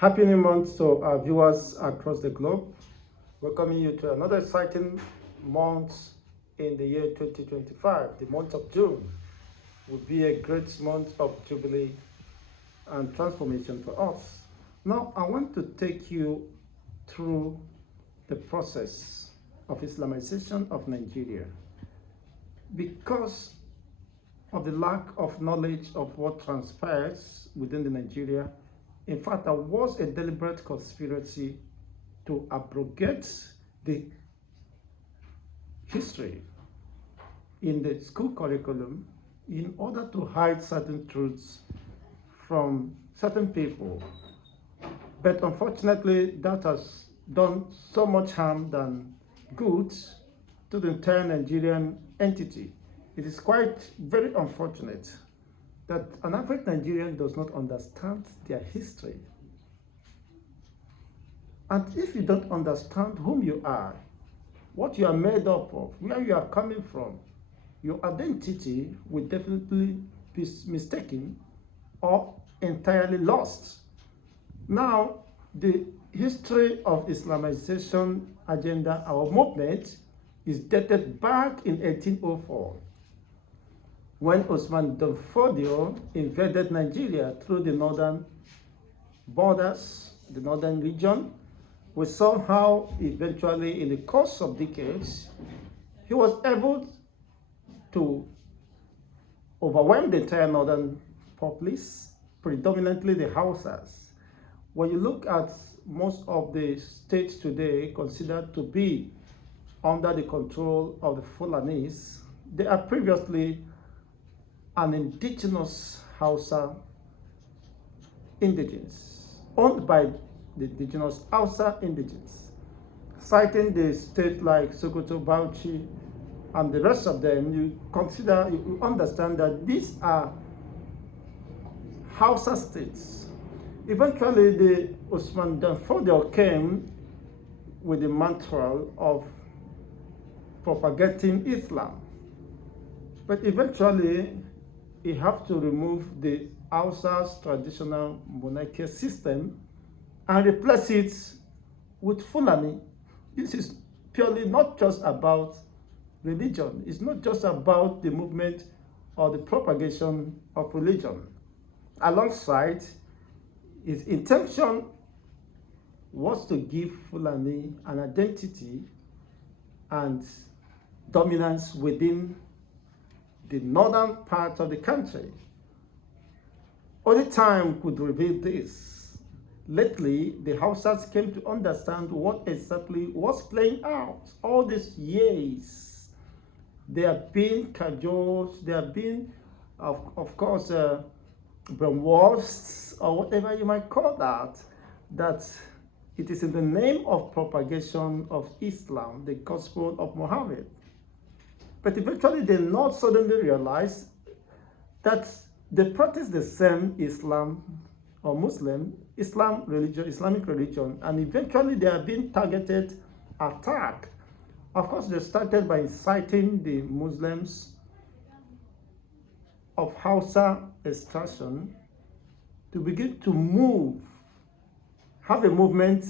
Happy New Month to our viewers across the globe. Welcoming you to another exciting month in the year 2025. The month of June will be a great month of jubilee and transformation for us. Now, I want to take you through the process of Islamization of Nigeria. Because of the lack of knowledge of what transpires within the Nigeria, in fact, there was a deliberate conspiracy to abrogate the history in the school curriculum in order to hide certain truths from certain people. But unfortunately, that has done so much harm than good to the entire Nigerian entity. It is quite very unfortunate that an average Nigerian does not understand their history. And if you don't understand whom you are, what you are made up of, where you are coming from, your identity will definitely be mistaken or entirely lost. Now, the history of Islamization agenda, our movement, is dated back in 1804. When Usman Fodio invaded Nigeria through the northern borders, the northern region, we saw how eventually in the course of decades, he was able to overwhelm the entire northern populace, predominantly the Hausas. When you look at most of the states today considered to be under the control of the Fulanese, they are previously an indigenous Hausa indigenes, owned by the indigenous Hausa indigenes. Citing the states like Sokoto, Bauchi, and the rest of them, you understand that these are Hausa states. Eventually, the Usman Fodio came with the mantra of propagating Islam. But eventually, he have to remove the Hausa's traditional monarchical system and replace it with Fulani. This is purely not just about religion. It's not just about the movement or the propagation of religion. Alongside, his intention was to give Fulani an identity and dominance within the northern part of the country. Only time could reveal this. Lately, the Hausas came to understand what exactly was playing out. All these years, they have been cajoled, they have been, of course, brainwashed, or whatever you might call that it is in the name of propagation of Islam, the gospel of Muhammad. But eventually they not suddenly realize that they practice the same Islam or Islamic religion, and eventually they are being targeted, attacked. Of course, they started by inciting the Muslims of Hausa extraction to begin to have a movement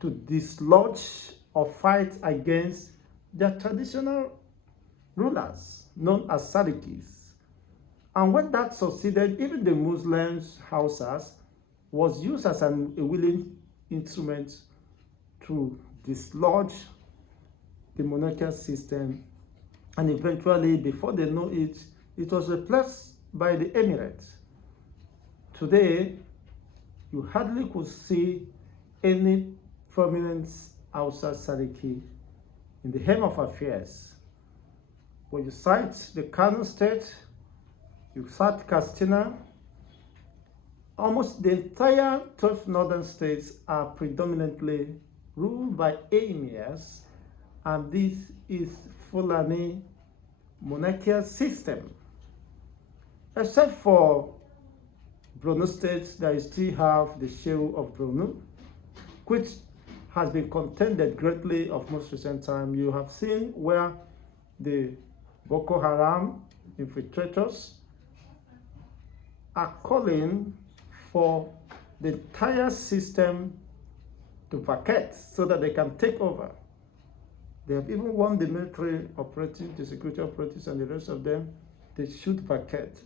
to dislodge or fight against their traditional rulers known as Sadikis. And when that succeeded, even the Muslims, Hausas, was used as a willing instrument to dislodge the monarchical system. And eventually, before they know it, it was replaced by the Emirates. Today, you hardly could see any prominent Hausa Sadiki in the helm of affairs. When you cite the Kano state, you cite Katsina, almost the entire 12 northern states are predominantly ruled by emirs, and this is Fulani monarchical system. Except for Borno State, that you still have the Shehu of Borno, which has been contended greatly of most recent time. You have seen where the Boko Haram infiltrators are calling for the entire system to vacate so that they can take over. They have even warned the military operatives, the security operatives, and the rest of them, they should vacate.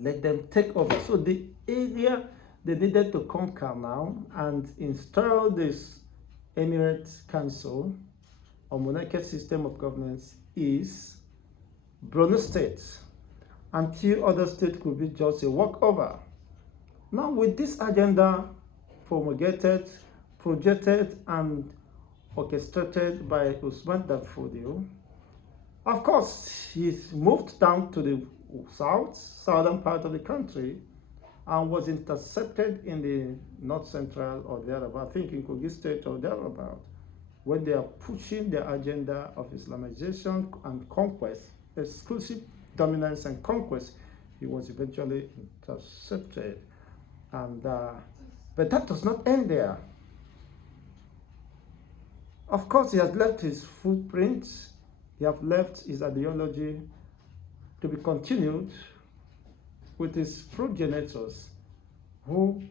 Let them take over. So the area they needed to conquer now and install this Emirate Council or monarchical system of governance is Borno State, until other states could be just a walkover. Now with this agenda promulgated, projected, and orchestrated by Usman and Fodio, of course, he's moved down to the southern part of the country and was intercepted in the north central or thereabout, I think in Kogi State or thereabout, when they are pushing their agenda of Islamization and conquest, exclusive dominance and conquest. He was eventually intercepted. And but that does not end there. Of course, he has left his footprints. He has left his ideology to be continued with his progenitors who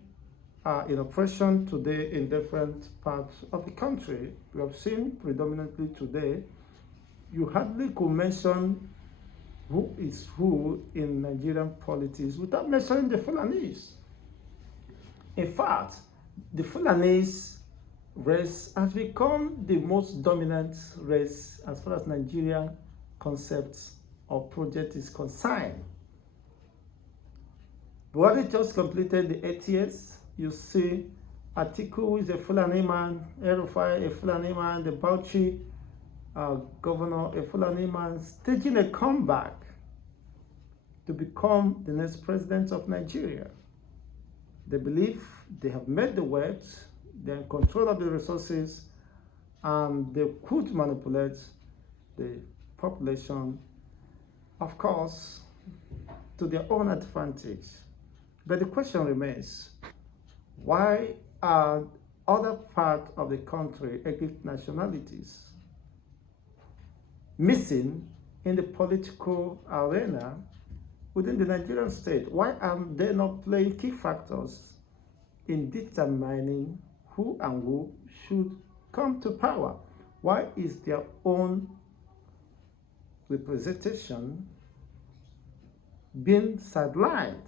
are in oppression today in different parts of the country. We have seen predominantly today, you hardly could mention who is who in Nigerian politics without mentioning the Fulanese. In fact, the Fulanese race has become the most dominant race as far as Nigerian concepts or project is concerned. Buhari just completed the 8 years. You see Atiku is a Fulani man, El-Rufai a Fulani man, the Bauchi governor a Fulani man, staging a comeback to become the next president of Nigeria. They believe they have made the wealth, they're in control of the resources, and they could manipulate the population, of course, to their own advantage. But the question remains, why are other parts of the country, ethnic nationalities, missing in the political arena within the Nigerian state? Why are they not playing key factors in determining who and who should come to power? Why is their own representation being sidelined?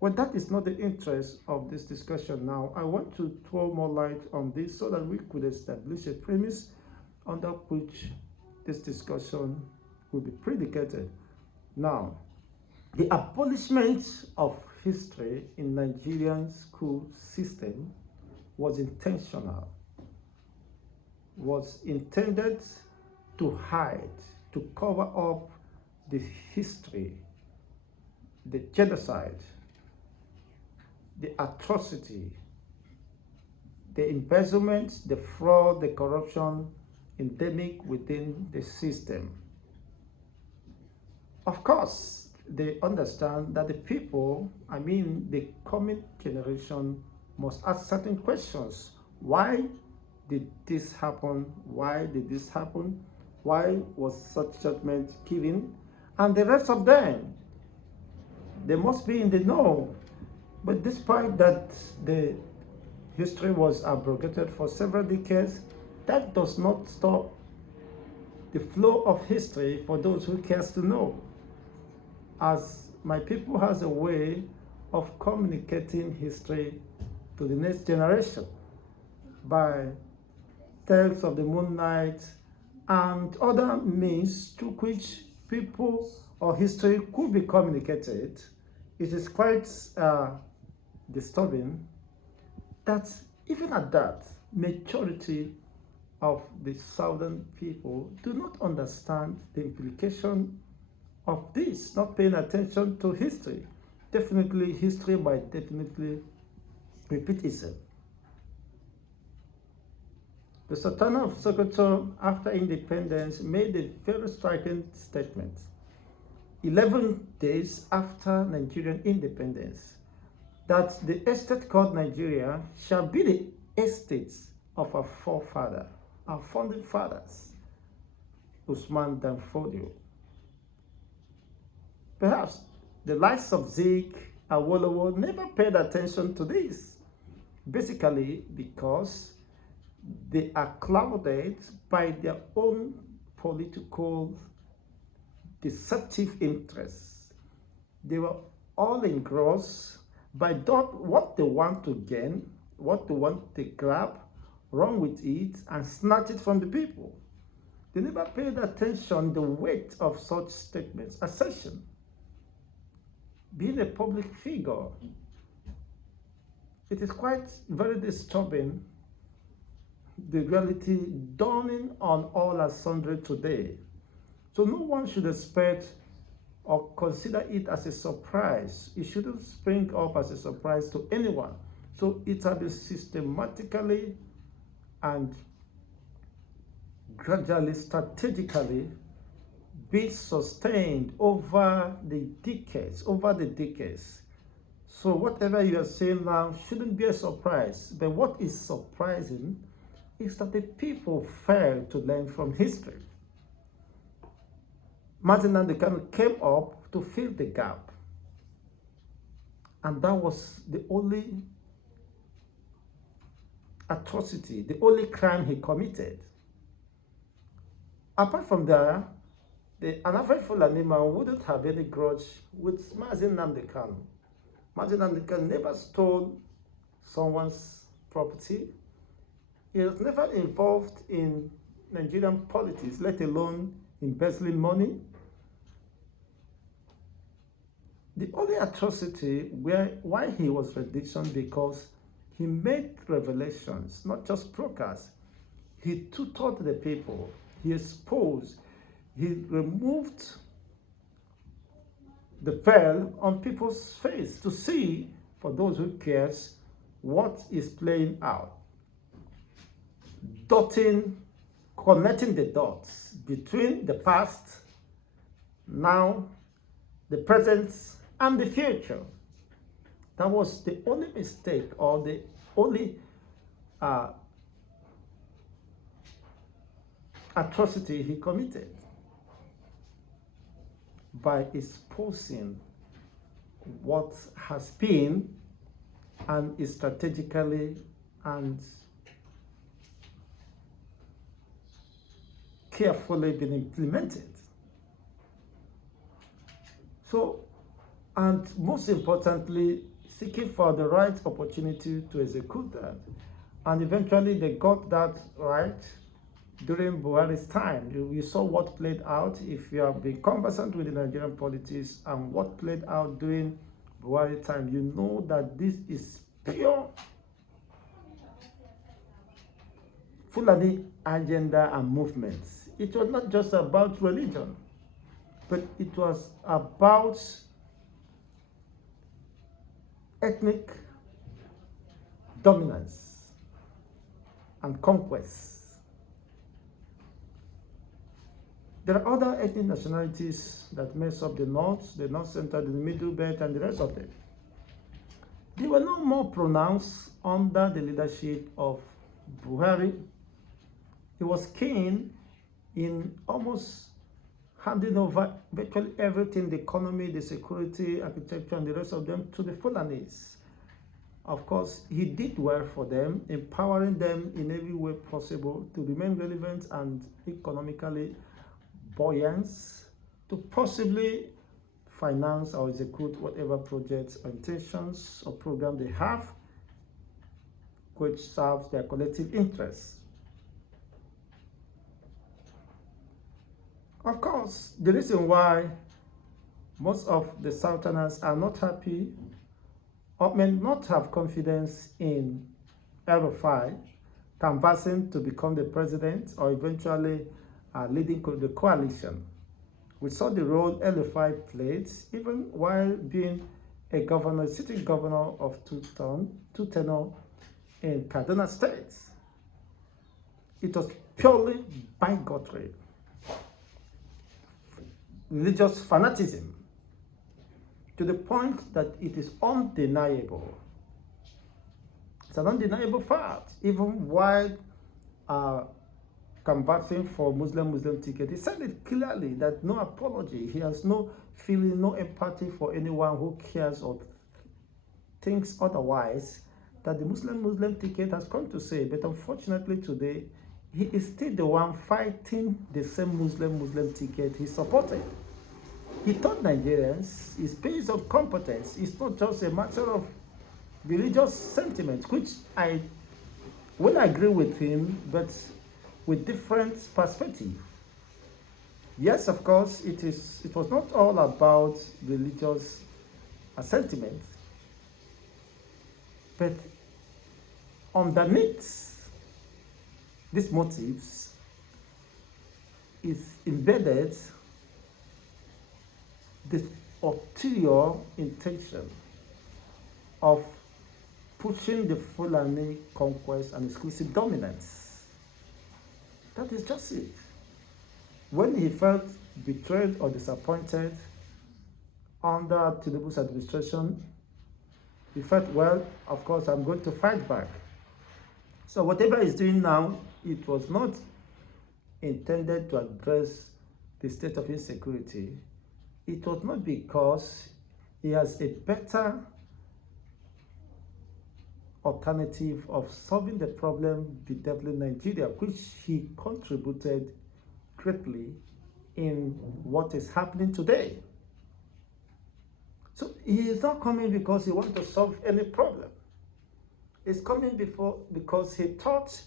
Well, that is not the interest of this discussion now. I want to throw more light on this so that we could establish a premise under which this discussion will be predicated. Now, the abolishment of history in Nigerian school system was intentional, was intended to hide, to cover up the history, the genocide, the atrocity, the embezzlement, the fraud, the corruption endemic within the system. Of course, they understand that the people, the coming generation, must ask certain questions. Why did this happen? Why did this happen? Why was such judgment given? And the rest of them, they must be in the know. But despite that the history was abrogated for several decades, that does not stop the flow of history for those who cares to know. As my people has a way of communicating history to the next generation by tales of the moonlight and other means through which people or history could be communicated, it is quite disturbing that even at that, majority of the southern people do not understand the implication of this, not paying attention to history. Definitely, history might definitely repeat itself. The Sultan of Sokoto, after independence, made a very striking statement. 11 days after Nigerian independence, that the estate called Nigeria shall be the estates of our forefather, our founding fathers, Usman and Fodio. Perhaps the likes of Zeke Awolowo never paid attention to this, basically because they are clouded by their own political deceptive interests. They were all engrossed by what they want to gain, what they want to grab, run with it, and snatch it from the people. They never paid attention the weight of such statements, assertion. Being a public figure, it is quite very disturbing, the reality dawning on all as sundry today. So no one should expect or consider it as a surprise. It shouldn't spring up as a surprise to anyone. So it has been systematically and gradually, strategically be sustained over the decades, So whatever you are saying now shouldn't be a surprise. But what is surprising is that the people fail to learn from history. Martin and the Kanu came up to fill the gap. And that was the only atrocity, the only crime he committed. Apart from that, an average Fulani man wouldn't have any grudge with Mazin Nnamdi Kanu. Mazin Nnamdi Kanu never stole someone's property. He was never involved in Nigerian politics, let alone embezzling money. The only atrocity why he was rendition because he made revelations, not just broadcasts. He tutored the people. He exposed. He removed the veil on people's face to see, for those who cares, what is playing out. Connecting the dots between the past, now, the present, and the future. That was the only mistake or the only atrocity he committed by exposing what has been and is strategically and carefully been implemented. So, and most importantly, seeking for the right opportunity to execute that. And eventually they got that right during Buhari's time. You saw what played out. If you have been conversant with the Nigerian politics and what played out during Buhari's time, you know that this is pure Fulani agenda and movements. It was not just about religion, but it was about ethnic dominance and conquest. There are other ethnic nationalities that makes up the North Central, the Middle Belt, and the rest of them. They were no more pronounced under the leadership of Buhari. He was keen in almost handing over virtually everything, the economy, the security, architecture, and the rest of them to the Fulanis. Of course, he did well for them, empowering them in every way possible to remain relevant and economically buoyant, to possibly finance or execute whatever projects or intentions or program they have, which serves their collective interests. Of course, the reason why most of the Southerners are not happy or may not have confidence in El-Rufai canvassing to become the president or eventually leading the coalition. We saw the role El-Rufai played even while being a governor, sitting governor of two tenor in Kaduna State. It was purely bigotry, religious fanaticism, to the point that it is undeniable. It's an undeniable fact. Even while canvassing for Muslim ticket, he said it clearly that no apology. He has no feeling, no empathy for anyone who cares or thinks otherwise, that the Muslim ticket has come to say, but unfortunately today, he is still the one fighting the same Muslim ticket he supported. He taught Nigerians his based on competence. It's not just a matter of religious sentiment, which I will agree with him, but with different perspective. Yes, of course, it was not all about religious sentiment, but underneath these motives is embedded the ulterior intention of pushing the Fulani conquest and exclusive dominance. That is just it. When he felt betrayed or disappointed under Tinubu's administration, he felt, well, of course, I'm going to fight back. So whatever he's doing now, it was not intended to address the state of insecurity. It was not because he has a better alternative of solving the problem bedeviling Nigeria, which he contributed greatly in what is happening today. So he is not coming because he wants to solve any problem. He's coming because he thought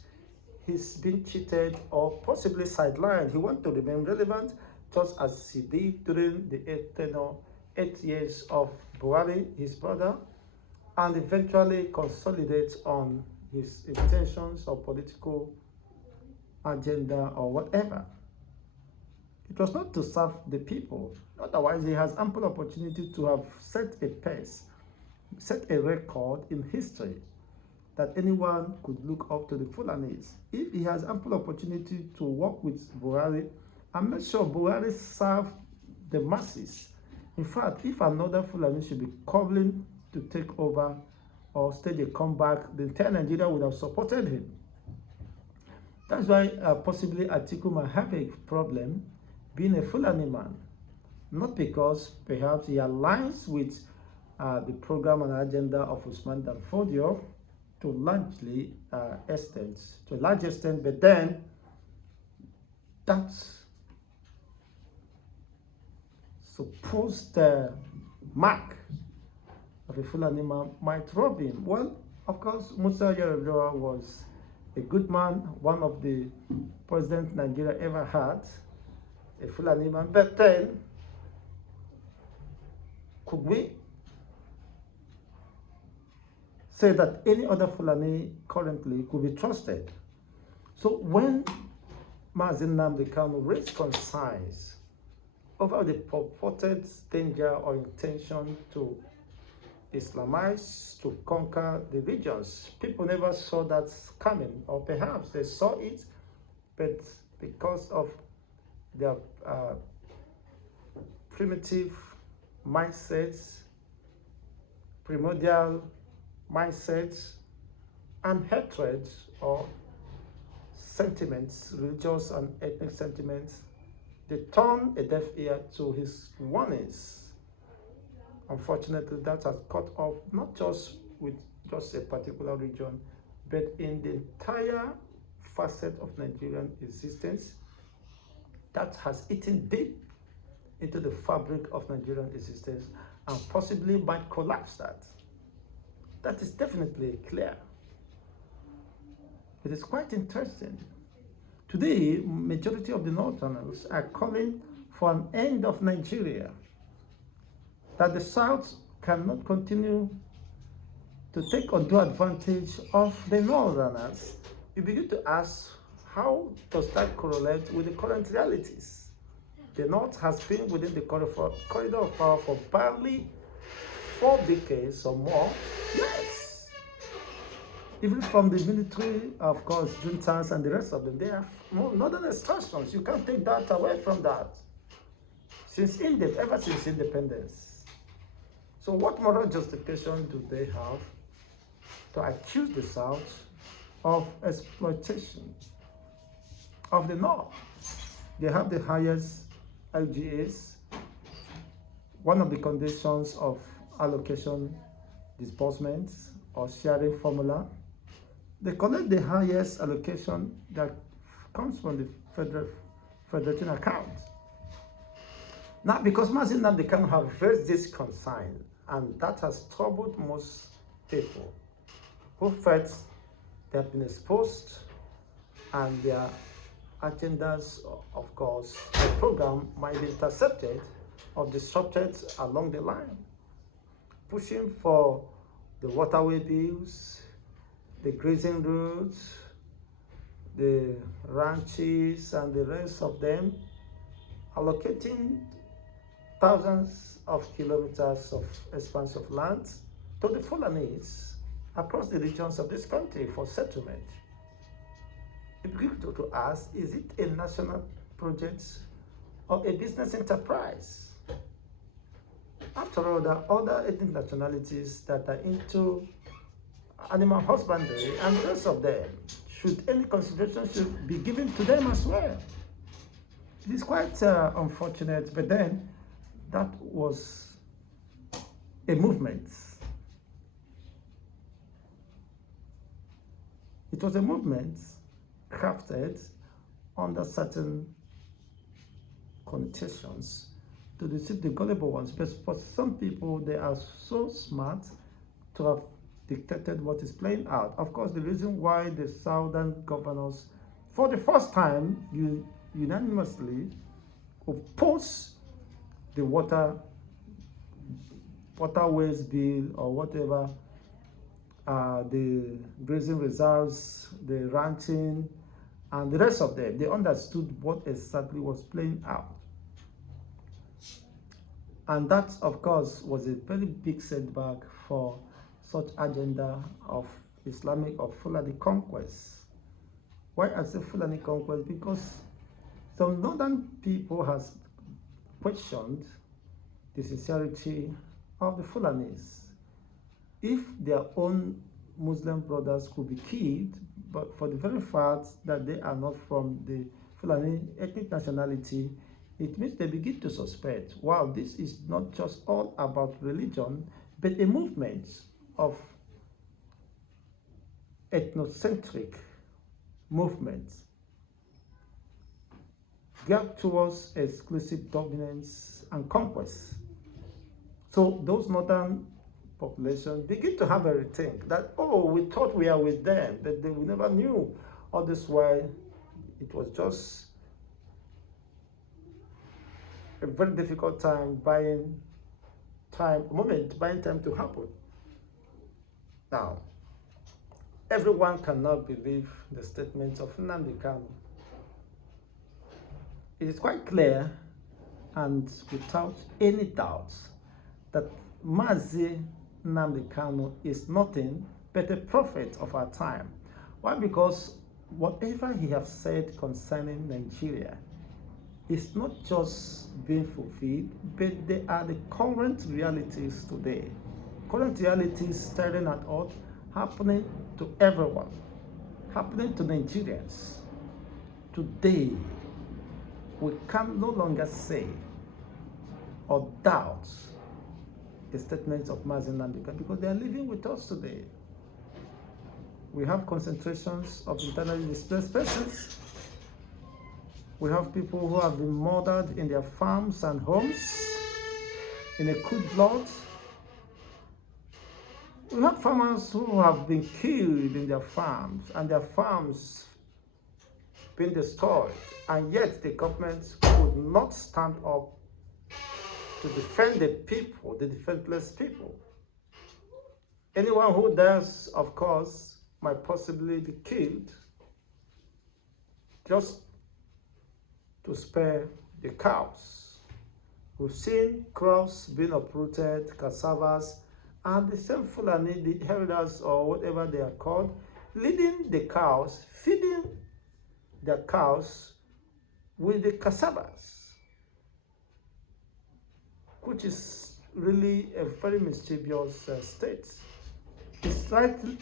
he's been cheated or possibly sidelined. He wants to remain relevant, just as he did during the 8 years of Buhari, his brother, and eventually consolidate on his intentions or political agenda or whatever. It was not to serve the people. Otherwise, he has ample opportunity to have set a pace, set a record in history that anyone could look up to the Fulanis. If he has ample opportunity to work with Buhari, I'm not sure Buhari serve the masses. In fact, if another Fulani should be calling to take over or stage a comeback, the entire Nigeria would have supported him. That's why possibly Atiku might have a problem being a Fulani man. Not because perhaps he aligns with the program and agenda of Usman and Fodio to a large extent, but then that supposed mark of a Fulani man might rob him. Well, of course, Musa Yar'Adua was a good man, one of the presidents Nigeria ever had, a Fulani man. But then, could we say that any other Fulani currently could be trusted? So when Mazin Nnamdi Kanu raised concerns over the purported danger or intention to Islamize, to conquer the regions, people never saw that coming, or perhaps they saw it, but because of their primitive mindsets, primordial mindsets, and hatred or sentiments, religious and ethnic sentiments, they turn a deaf ear to his warnings. Unfortunately, that has cut off not just with just a particular region, but in the entire facet of Nigerian existence. That has eaten deep into the fabric of Nigerian existence and possibly might collapse that. That is definitely clear. It is quite interesting. Today, majority of the Northerners are calling for an end of Nigeria, that the South cannot continue to take undue advantage of the Northerners. You begin to ask, how does that correlate with the current realities? The North has been within the corridor of power for barely 4 decades or more. Yes. Even from the military, of course, juntas and the rest of them, they have northern extractions. You can't take that away from that. Ever since independence. So what moral justification do they have to accuse the South of exploitation of the North? They have the highest LGAs. One of the conditions of allocation, disbursements or sharing formula. They collect the highest allocation that comes from the federating account. Now, because Mazi Nnamdi Kanu have raised this concern, and that has troubled most people who felt they have been exposed and their agendas, of course, the program might be intercepted or disrupted along the line, pushing for the waterway bills, the grazing routes, the ranches, and the rest of them, allocating thousands of kilometers of expanse of land to the Fulanese across the regions of this country for settlement. It begins to ask, is it a national project or a business enterprise? After all, there are other ethnic nationalities that are into animal husbandry, and the rest of them, should any consideration should be given to them as well. It is quite unfortunate, but then that was a movement. It was a movement crafted under certain connotations to deceive the gullible ones. But for some people, they are so smart to have dictated what is playing out. Of course, the reason why the southern governors, for the first time, unanimously oppose the waterways bill or whatever, the grazing reserves, the ranching, and the rest of them, they understood what exactly was playing out. And that, of course, was a very big setback for such agenda of Islamic or Fulani conquest. Why I say Fulani conquest? Because some northern people has questioned the sincerity of the Fulanis. If their own Muslim brothers could be killed, but for the very fact that they are not from the Fulani ethnic nationality, it means they begin to suspect, wow, this is not just all about religion, but a movement of ethnocentric movements geared towards exclusive dominance and conquest. So those northern population begin to have a rethink that, oh, we thought we are with them, but we never knew all this while it was just a very difficult time buying time to happen. Now, everyone cannot believe the statements of Nnamdi Kanu. It is quite clear and without any doubt that Mazi Nnamdi Kanu is nothing but a prophet of our time. Why? Because whatever he has said concerning Nigeria is not just being fulfilled, but they are the current realities today. Current realities staring at us, happening to everyone, happening to Nigerians. Today, we can no longer say or doubt the statements of Mazi Nnamdi Kanu because they are living with us today. We have concentrations of internally displaced persons. We have people who have been murdered in their farms and homes in a cold blood. We have farmers who have been killed in their farms and their farms being destroyed, and yet the government could not stand up to defend the people, the defenseless people. Anyone who does, of course, might possibly be killed just to spare the cows. We've seen crops being uprooted, cassavas, and the same Fulani, the herders or whatever they are called, leading the cows, feeding their cows with the cassavas, which is really a very mischievous state. It's slightly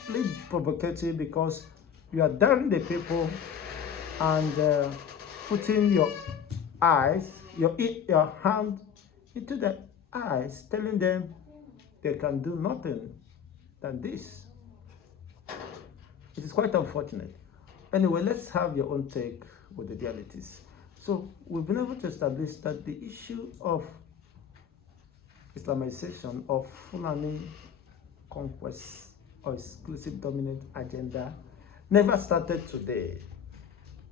provocative because you are daring the people and putting your eyes, your hand into their eyes, telling them they can do nothing than this. It is quite unfortunate. Anyway, let's have your own take with the realities. So we've been able to establish that the issue of Islamization of Fulani conquest or exclusive dominant agenda never started today,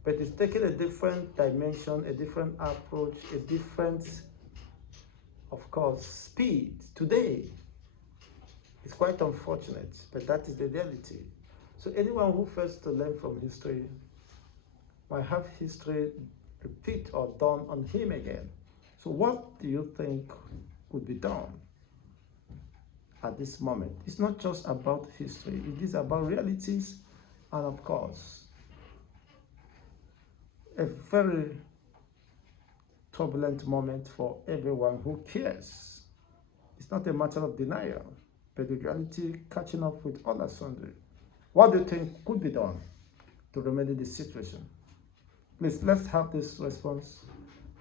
but it's taken a different dimension, a different approach, a different, of course, speed today. It's quite unfortunate, but that is the reality. So anyone who fails to learn from history might have history repeat or done on him again. So what do you think could be done at this moment? It's not just about history, it is about realities and, of course, a very turbulent moment for everyone who cares. It's not a matter of denial, but the reality catching up with all and sundry. What do you think could be done to remedy this situation? Please, let's have this response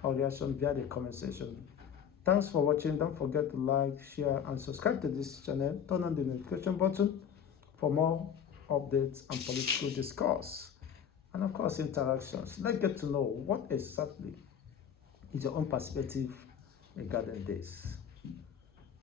or reaction via the comment section. Thanks for watching. Don't forget to like, share, and subscribe to this channel. Turn on the notification button for more updates and political discourse. And of course, interactions. Let's get to know what exactly is your own perspective regarding this.